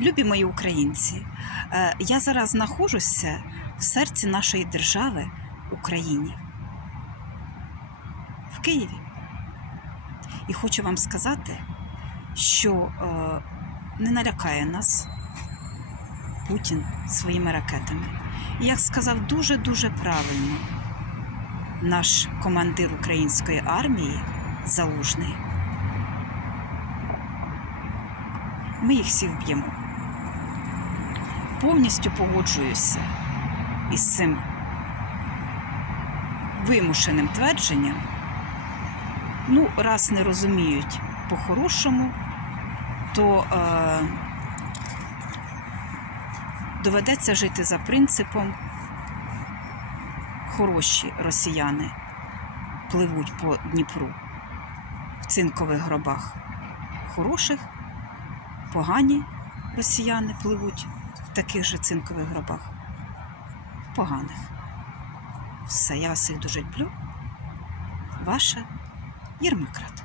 Любі мої українці, е, я зараз знаходжуся в серці нашої держави Україні, в Києві. І хочу вам сказати, що е, не налякає нас Путін своїми ракетами. І як сказав дуже-дуже правильно наш командир української армії Залужний, ми їх всі вб'ємо. Повністю погоджуюся із цим вимушеним твердженням. Ну, раз не розуміють по-хорошому, то е, доведеться жити за принципом хороші росіяни пливуть по Дніпру в цинкових гробах. Хороших, погані росіяни пливуть таких же цинкових гробах. Поганих. Все, я вас всіх дуже люблю. Ваша Єрмакрат.